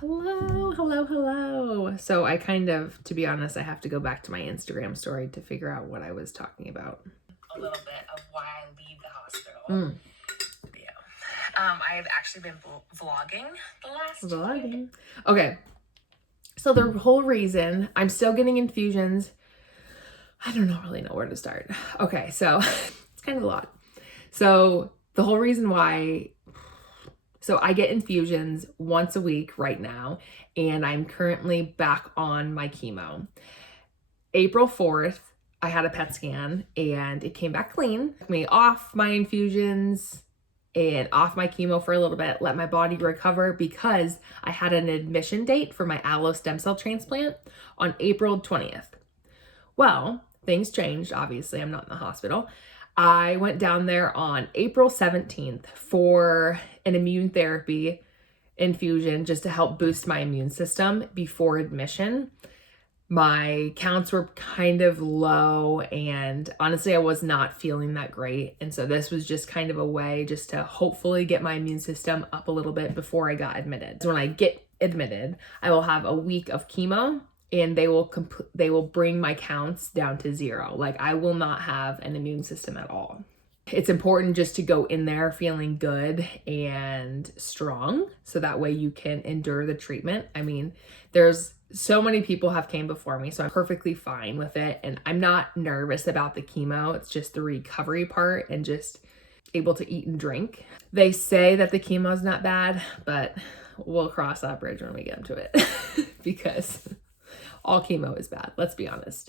Hello, hello, hello. So I to be honest, I have to go back to my Instagram story to figure out what I was talking about. A little bit of why I leave the hospital. Yeah. I've actually been vlogging the last Vlogging. Okay. So the whole reason I'm still getting infusions, I don't really know where to start. Okay, so it's kind of a lot. So the whole reason why, so I get infusions once a week right now, and I'm currently back on my chemo. April 4th, I had a PET scan and it came back clean. Took me off my infusions and off my chemo for a little bit, let my body recover because I had an admission date for my allo stem cell transplant on April 20th. Well, things changed. Obviously, I'm not in the hospital. I went down there on April 17th for an immune therapy infusion just to help boost my immune system before admission. My counts were kind of low, and honestly, I was not feeling that great. And so this was just kind of a way just to hopefully get my immune system up a little bit before I got admitted. So when I get admitted, I will have a week of chemo and they will bring my counts down to 0. Like, I will not have an immune system at all. It's important just to go in there feeling good and strong so that way you can endure the treatment. I mean, there's so many people have came before me, so I'm perfectly fine with it. And I'm not nervous about the chemo. It's just the recovery part and just able to eat and drink. They say that the chemo is not bad, but we'll cross that bridge when we get into it because all chemo is bad. Let's be honest.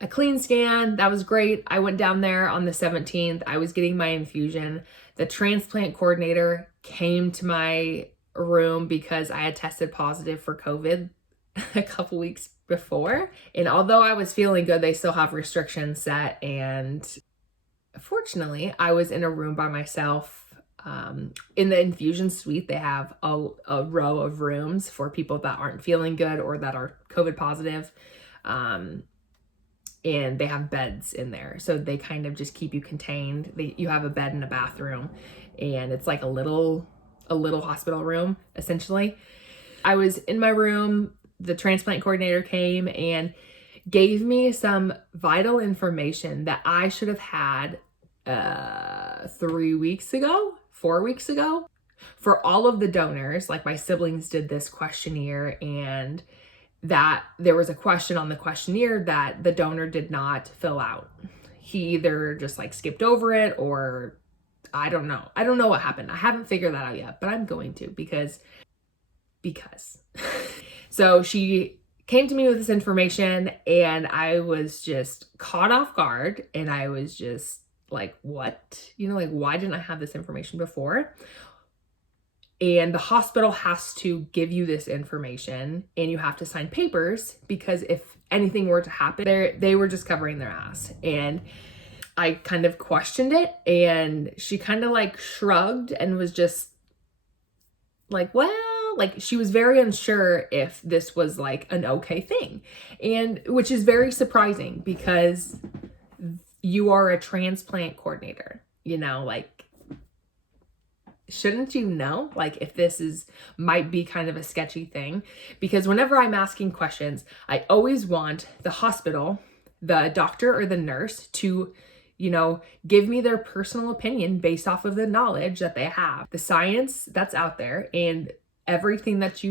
A clean scan, that was great. I went down there on the 17th. I was getting my infusion. The transplant coordinator came to my room because I had tested positive for COVID a couple weeks before. And although I was feeling good, they still have restrictions set. And fortunately, I was in a room by myself. In the infusion suite, they have a row of rooms for people that aren't feeling good or that are COVID positive. And they have beds in there. So they kind of just keep you contained. You have a bed and a bathroom, and it's like a little hospital room, essentially. I was in my room. The transplant coordinator came and gave me some vital information that I should have had 3 weeks ago, 4 weeks ago. For all of the donors, like my siblings did this questionnaire, and that there was a question on the questionnaire that the donor did not fill out. He either just like skipped over it, or I don't know. I don't know what happened. I haven't figured that out yet, but I'm going to because. So she came to me with this information and I was just caught off guard, and I was just like, what? Like, why didn't I have this information before? And the hospital has to give you this information and you have to sign papers because if anything were to happen, they were just covering their ass. And I kind of questioned it, and she kind of like shrugged and was just like, well, like she was very unsure if this was like an okay thing. And which is very surprising because you are a transplant coordinator, like, shouldn't you know, like, if this might be kind of a sketchy thing? Because whenever I'm asking questions, I always want the hospital, the doctor or the nurse to, give me their personal opinion based off of the knowledge that they have, the science that's out there, and everything that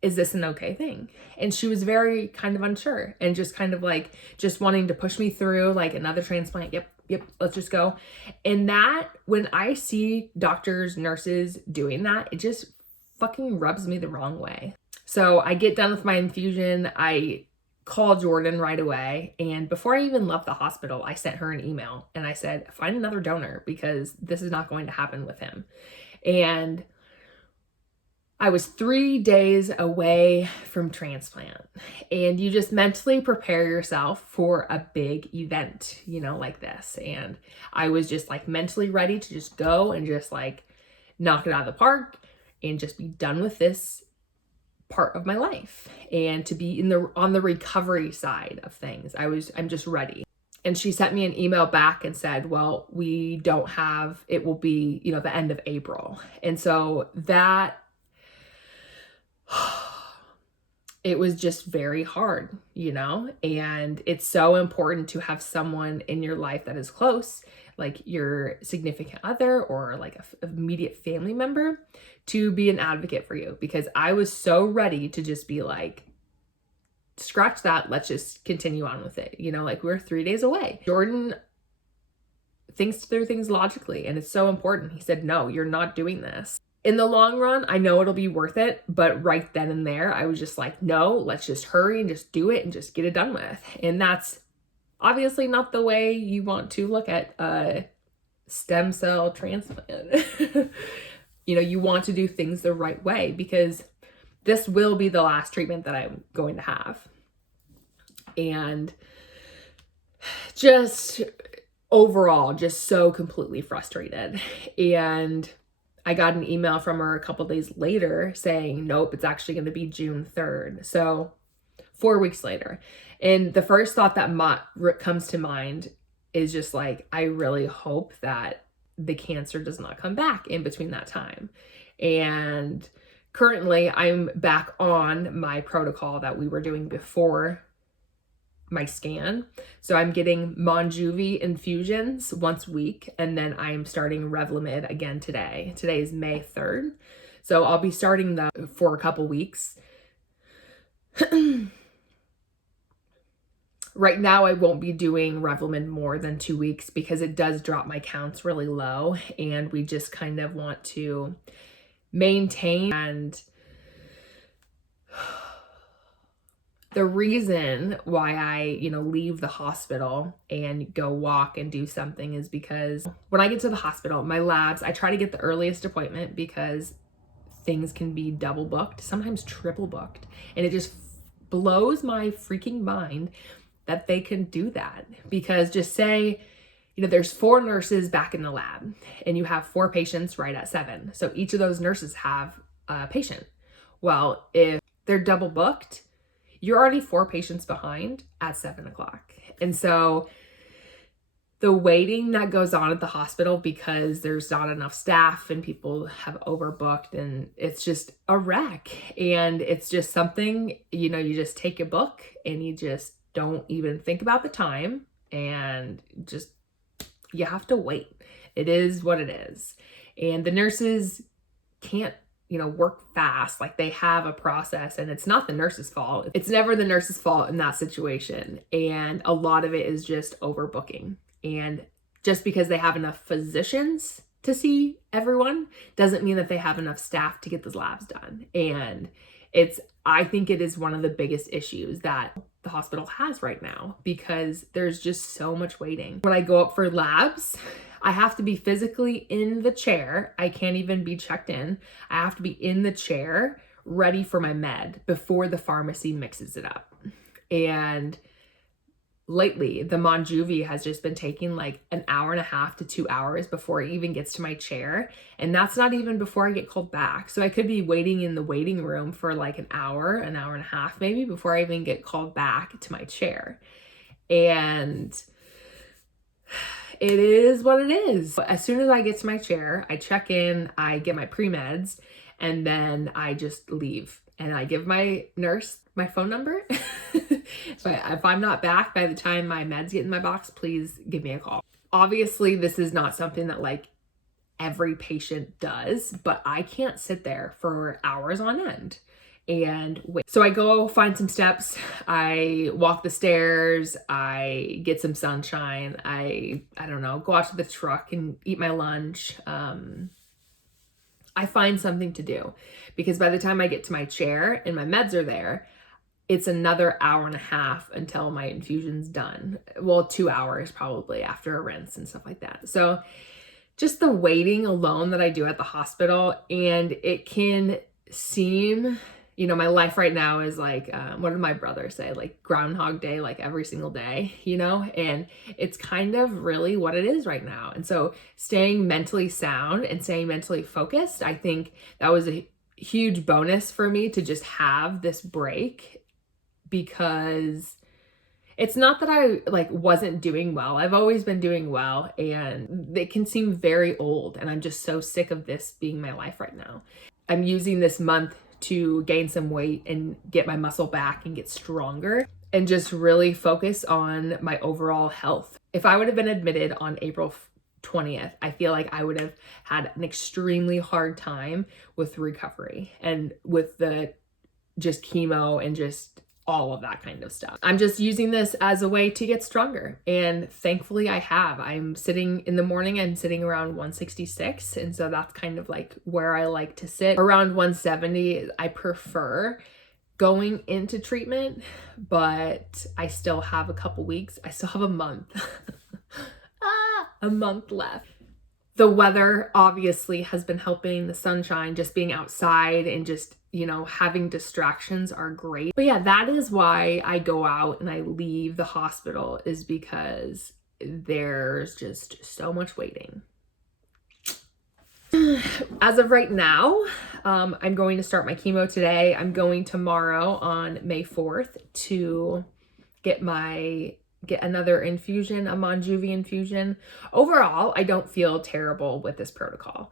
is this an okay thing? And she was very kind of unsure and just kind of like just wanting to push me through like another transplant. Yep, let's just go. And that, when I see doctors, nurses doing that, it just fucking rubs me the wrong way. So I get done with my infusion. I call Jordan right away. And before I even left the hospital, I sent her an email and I said, find another donor because this is not going to happen with him. And I was 3 days away from transplant, and you just mentally prepare yourself for a big event, like this. And I was just like mentally ready to just go and just like knock it out of the park and just be done with this part of my life and to be on the recovery side of things. I'm just ready. And she sent me an email back and said, well, we don't have, it will be, the end of April. And so that it was just very hard, you know? And it's so important to have someone in your life that is close, like your significant other or like a immediate family member, to be an advocate for you, because I was so ready to just be like, scratch that, let's just continue on with it. You know, like we're 3 days away. Jordan thinks through things logically, and it's so important. He said, no, you're not doing this. In the long run, I know it'll be worth it, but right then and there, I was just like, no, let's just hurry and just do it and just get it done with. And that's obviously not the way you want to look at a stem cell transplant. You know, you want to do things the right way, because this will be the last treatment that I'm going to have. And just overall, just so completely frustrated. And I got an email from her a couple days later saying, nope, it's actually going to be June 3rd. So 4 weeks later. And the first thought that comes to mind is just like, I really hope that the cancer does not come back in between that time. And currently I'm back on my protocol that we were doing before my scan. So I'm getting Monjuvi infusions once a week, and then I'm starting Revlimid again today. Today is May 3rd. So I'll be starting that for a couple weeks. Right now, I won't be doing Revlimid more than 2 weeks because it does drop my counts really low, and we just kind of want to maintain. And the reason why I, leave the hospital and go walk and do something is because when I get to the hospital, my labs, I try to get the earliest appointment because things can be double booked, sometimes triple booked. And it just blows my freaking mind that they can do that. Because just say, there's 4 nurses back in the lab and you have 4 patients right at 7. So each of those nurses have a patient. Well, if they're double booked, you're already 4 patients behind at 7 o'clock. And so the waiting that goes on at the hospital because there's not enough staff and people have overbooked, and it's just a wreck. And it's just something, you just take a book and you just don't even think about the time, and just, you have to wait. It is what it is. And the nurses can't work fast. Like, they have a process, and it's not the nurse's fault. It's never the nurse's fault in that situation. And a lot of it is just overbooking. And just because they have enough physicians to see everyone doesn't mean that they have enough staff to get those labs done. And I think it is one of the biggest issues that the hospital has right now, because there's just so much waiting. When I go up for labs, I have to be physically in the chair. I can't even be checked in. I have to be in the chair ready for my med before the pharmacy mixes it up. And lately, the Monjuvi has just been taking like an hour and a half to 2 hours before it even gets to my chair. And that's not even before I get called back. So I could be waiting in the waiting room for like an hour and a half maybe before I even get called back to my chair. And it is what it is. As soon as I get to my chair, I check in, I get my pre-meds, and then I just leave. And I give my nurse my phone number. So if I'm not back by the time my meds get in my box, please give me a call. Obviously, this is not something that like every patient does, but I can't sit there for hours on end and wait. So I go find some steps. I walk the stairs. I get some sunshine. I don't know, go out to the truck and eat my lunch. I find something to do, because by the time I get to my chair and my meds are there, it's another hour and a half until my infusion's done. Well, 2 hours probably after a rinse and stuff like that. So just the waiting alone that I do at the hospital, and it can seem, my life right now is like, what did my brother say? Like Groundhog Day, like every single day, and it's kind of really what it is right now. And so staying mentally sound and staying mentally focused, I think that was a huge bonus for me to just have this break, because it's not that I like wasn't doing well. I've always been doing well, and it can seem very old, and I'm just so sick of this being my life right now. I'm using this month to gain some weight and get my muscle back and get stronger and just really focus on my overall health. If I would have been admitted on April 20th, I feel like I would have had an extremely hard time with recovery and with the just chemo and just all of that kind of stuff. I'm just using this as a way to get stronger. And thankfully I have. I'm sitting in the morning, I'm sitting around 166. And so that's kind of like where I like to sit. Around 170, I prefer going into treatment, but I still have a couple weeks. I still have a month. A month left. The weather obviously has been helping, the sunshine, just being outside and just, you know, having distractions are great. But yeah, that is why I go out and I leave the hospital, is because there's just so much waiting. As of right now, I'm going to start my chemo today. I'm going tomorrow on May 4th to get another infusion, a Monjuvi infusion. Overall, I don't feel terrible with this protocol.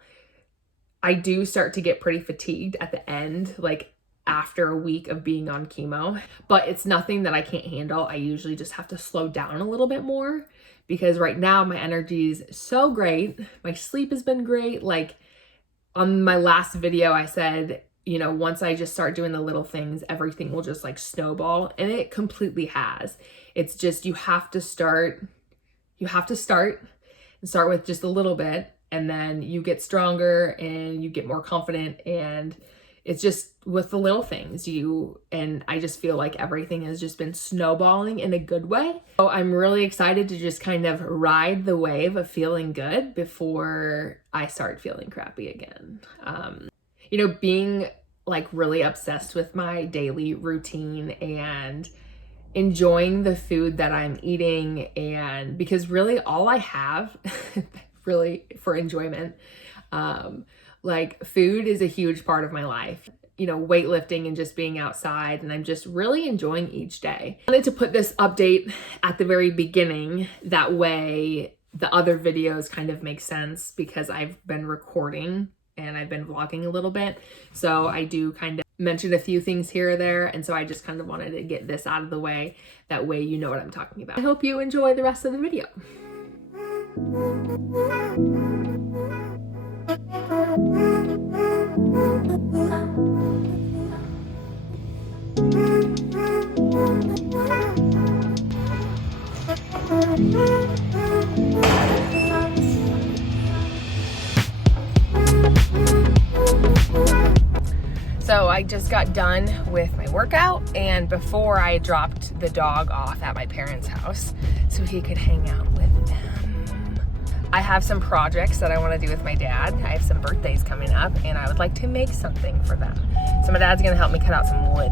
I do start to get pretty fatigued at the end, like after a week of being on chemo, but it's nothing that I can't handle. I usually just have to slow down a little bit more because right now my energy is so great. My sleep has been great. Like on my last video, I said, you know, once I just start doing the little things, everything will just like snowball, and it completely has. It's just, you have to start with just a little bit, and then you get stronger and you get more confident, and it's just with the little things and I just feel like everything has just been snowballing in a good way. So I'm really excited to just kind of ride the wave of feeling good before I start feeling crappy again. You know, being like really obsessed with my daily routine and enjoying the food that I'm eating, and because really all I have really for enjoyment, like food is a huge part of my life, you know, weightlifting and just being outside, and I'm just really enjoying each day. I wanted to put this update at the very beginning, that way the other videos kind of make sense, because I've been recording and I've been vlogging a little bit. So I do kind of mention a few things here or there. And so I just kind of wanted to get this out of the way. That way you know what I'm talking about. I hope you enjoy the rest of the video. So I just got done with my workout, and before I dropped the dog off at my parents' house so he could hang out with them. I have some projects that I want to do with my dad. I have some birthdays coming up and I would like to make something for them. So my dad's gonna help me cut out some wood.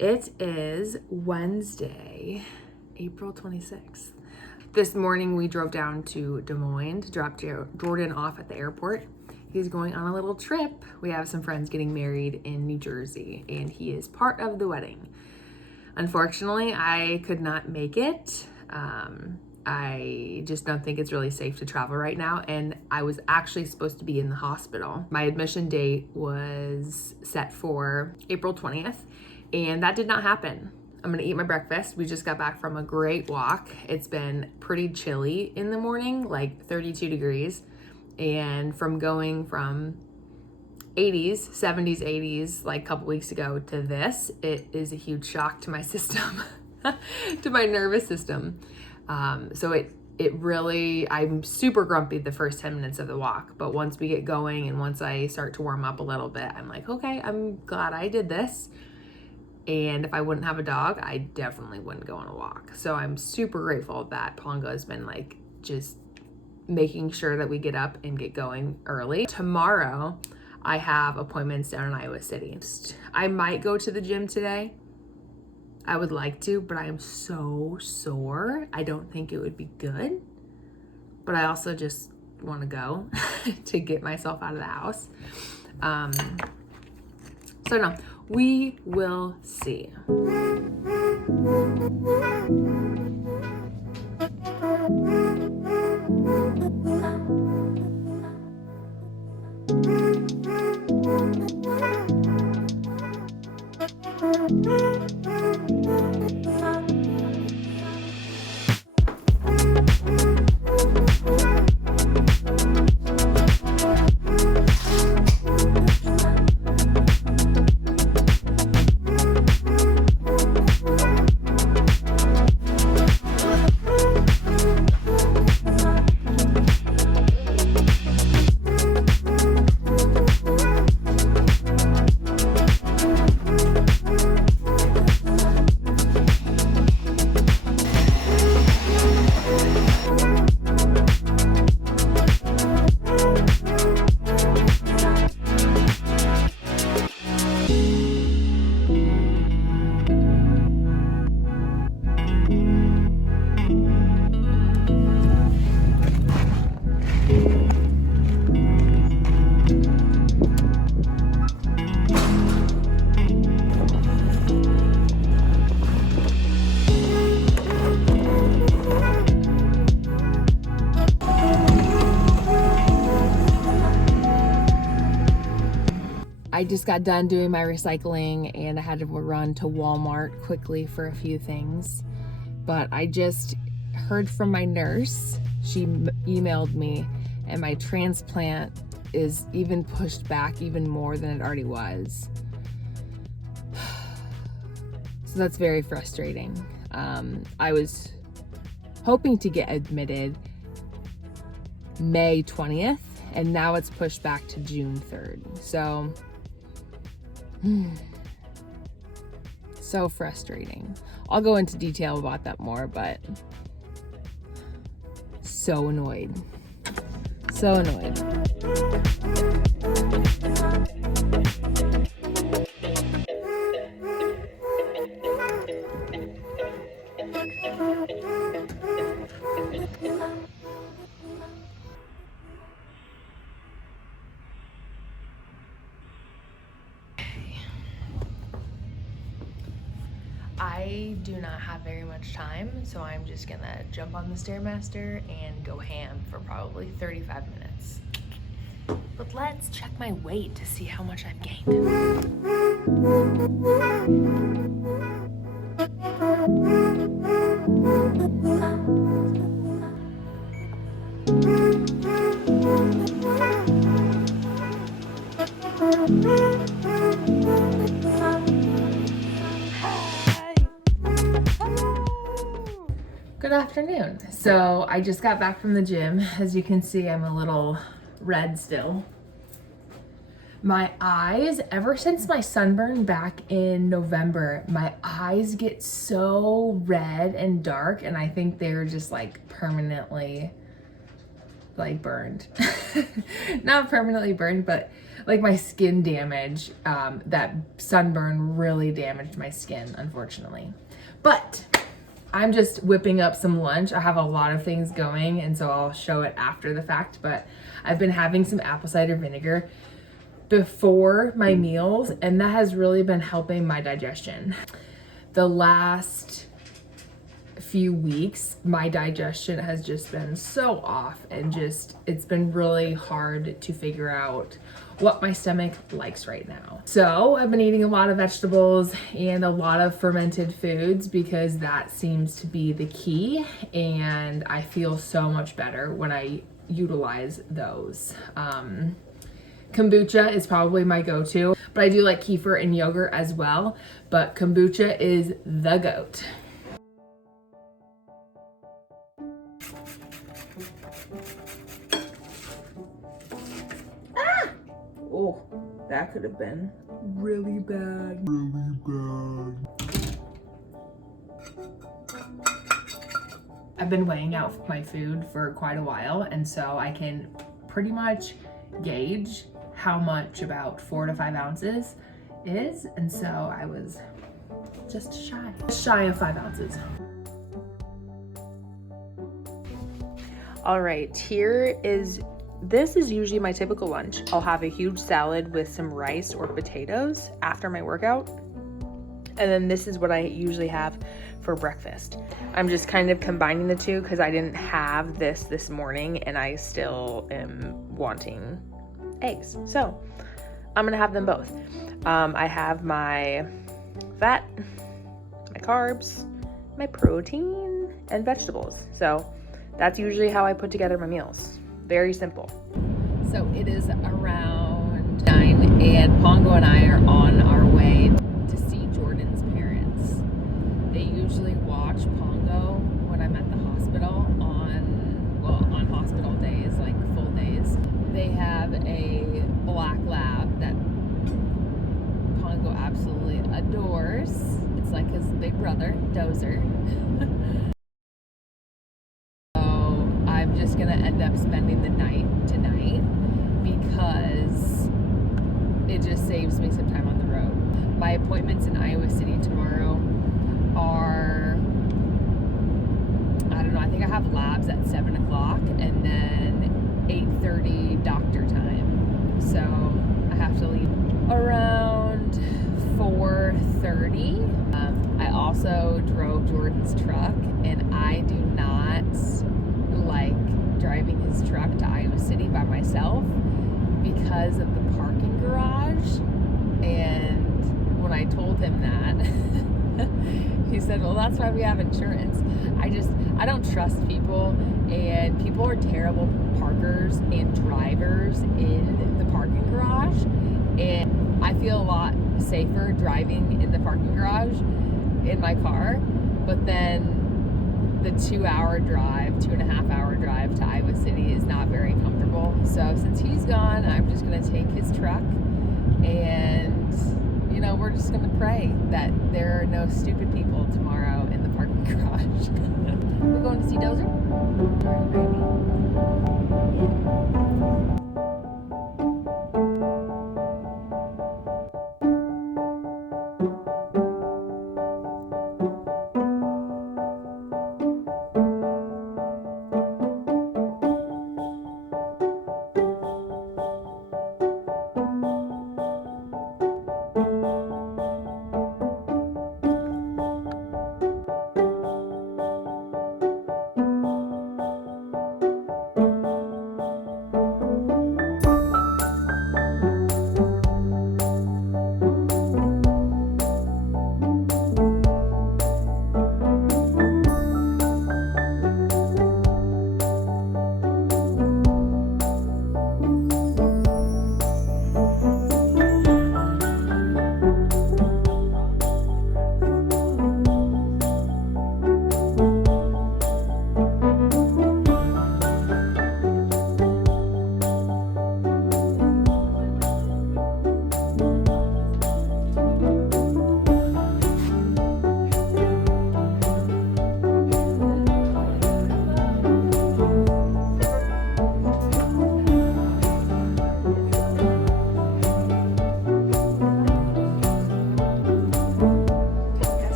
It is Wednesday, April 26th. This morning we drove down to Des Moines to drop Jordan off at the airport. He's going on a little trip. We have some friends getting married in New Jersey, and he is part of the wedding. Unfortunately, I could not make it. I just don't think it's really safe to travel right now, and I was actually supposed to be in the hospital. My admission date was set for April 20th. And that did not happen. I'm gonna eat my breakfast. We just got back from a great walk. It's been pretty chilly in the morning, like 32 degrees. And from going from 80s, 70s, 80s, like a couple weeks ago to this, it is a huge shock to my system, to my nervous system. So it really, I'm super grumpy the first 10 minutes of the walk. But once we get going and once I start to warm up a little bit, I'm like, okay, I'm glad I did this. And if I wouldn't have a dog, I definitely wouldn't go on a walk. So I'm super grateful that Pongo has been like just making sure that we get up and get going early. Tomorrow, I have appointments down in Iowa City. I might go to the gym today. I would like to, but I am so sore. I don't think it would be good. But I also just want to go to get myself out of the house. So no, we will see. I just got done doing my recycling and I had to run to Walmart quickly for a few things. But I just heard from my nurse. She emailed me, and my transplant is even pushed back even more than it already was. So that's very frustrating. I was hoping to get admitted May 20th, and now it's pushed back to June 3rd. So frustrating. I'll go into detail about that more, but so annoyed. So annoyed. I do not have very much time, so I'm just gonna jump on the Stairmaster and go ham for probably 35 minutes. But let's check my weight to see how much I've gained. Good afternoon. So I just got back from the gym. As you can see, I'm a little red still. My eyes, ever since my sunburn back in November, my eyes get so red and dark, and I think they're just like permanently like burned. Not permanently burned, but like my skin damage. That sunburn really damaged my skin, unfortunately. But I'm just whipping up some lunch. I have a lot of things going, and so I'll show it after the fact, but I've been having some apple cider vinegar before my meals, and that has really been helping my digestion. The last few weeks, my digestion has just been so off, and it's been really hard to figure out what my stomach likes right now. So I've been eating a lot of vegetables and a lot of fermented foods because that seems to be the key, and I feel so much better when I utilize those. Kombucha is probably my go-to, but I do like kefir and yogurt as well, but kombucha is the goat. Ah! Oh, that could have been really bad. I've been weighing out my food for quite a while, and so I can pretty much gauge how much about 4 to 5 ounces is, and so I was just shy of 5 ounces. All right, this is usually my typical lunch. I'll have a huge salad with some rice or potatoes after my workout. And then this is what I usually have for breakfast. I'm just kind of combining the two because I didn't have this morning and I still am wanting eggs. So I'm gonna have them both. I have my fat, my carbs, my protein, and vegetables. So that's usually how I put together my meals. Very simple. So it is around 9 and Pongo and I are on our way to see Jordan's parents. They usually watch Pongo when I'm at the hospital on hospital days, like full days. They have a black lab that Pongo absolutely adores. It's like his big brother, Dozer. So I'm just gonna end up spending the night tonight because it just saves me some time on the road. My appointments in Iowa City tomorrow are, I don't know, I think I have labs at 7 o'clock and then 8:30 doctor time. So I have to leave around 4:30. I also drove Jordan's truck and I do not like driving his truck to Iowa City by myself because of the parking garage. And when I told him that, he said, well, that's why we have insurance. I don't trust people, and people are terrible parkers and drivers in the parking garage. And I feel a lot safer driving in the parking garage in my car. But then the 2-hour drive, 2.5-hour drive to Iowa City is not very comfortable. So since he's gone, I'm just going to take his truck and, we're just going to pray that there are no stupid people tomorrow in the parking garage. We're going to see Dozer?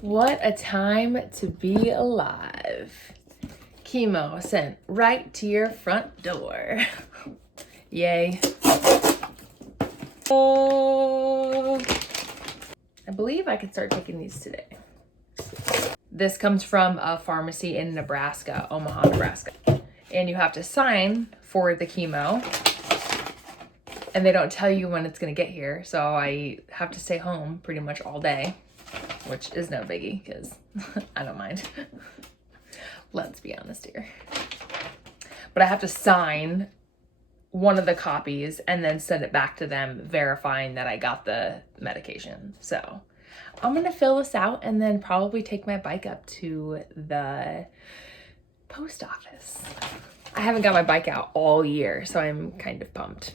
What a time to be alive. Chemo sent right to your front door. Yay. Oh, I believe I can start taking these today. This comes from a pharmacy in Nebraska, Omaha, Nebraska. And you have to sign for the chemo. And they don't tell you when it's gonna get here. So I have to stay home pretty much all day, which is no biggie because I don't mind. Let's be honest here. But I have to sign one of the copies and then send it back to them verifying that I got the medication. So I'm gonna fill this out and then probably take my bike up to the post office. I haven't got my bike out all year, so I'm kind of pumped.